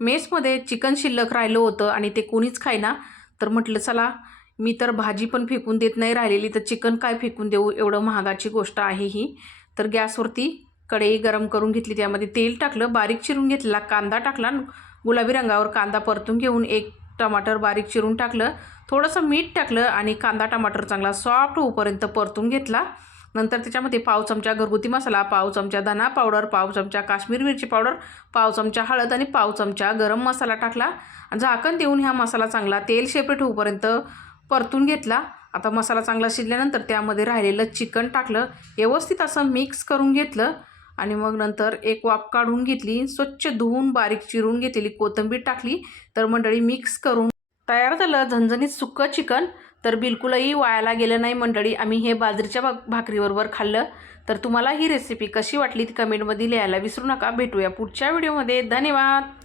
मेसमध्ये चिकन शिल्लक राहिलं होतं आणि ते कोणीच खाईना. तर म्हटलं चला, मी तर भाजी पण फेकून देत नाही राहिलेली, तर चिकन काय फेकून देऊ, एवढं महागाची गोष्ट आहे ही. तर गॅसवरती कढई गरम करून घेतली, त्यामध्ये तेल टाकलं, बारीक चिरून घेतलेला कांदा टाकला, गुलाबी रंगावर कांदा परतून घेऊन एक टमाटर बारीक चिरून टाकलं, थोडंसं मीठ टाकलं आणि कांदा टमाटर चांगला सॉफ्ट होईपर्यंत परतून घेतला. नंतर त्याच्यामध्ये पाव चमचा घरगुती मसाला, पाव चमचा धना पावडर, पाव चमचा काश्मीर मिरची पावडर, पाव चमचा हळद आणि पाव चमचा गरम मसाला टाकला. झाकण देऊन हा मसाला चांगला तेल सेपरेट होईपर्यंत परतून घेतला. आता मसाला चांगला शिजल्यानंतर त्यामध्ये राहिलेलं चिकन टाकलं, व्यवस्थित असं मिक्स करून घेतलं आणि मग नंतर एक वाफ काढून घेतली. स्वच्छ धुवून बारीक चिरून घेतलेली कोथिंबीर टाकली. तर मंडळी मिक्स करून तयार झालं झणझणीत सुक्कं चिकन. तर बिलकुलही वायाला गेलं नाही मंडळी. आम्ही हे बाजरीच्या भाकरीबरोबर खाल्लं. तर तुम्हाला ही रेसिपी कशी वाटली ती कमेंटमध्ये लिहायला विसरू नका. भेटूया पुढच्या व्हिडिओमध्ये. धन्यवाद.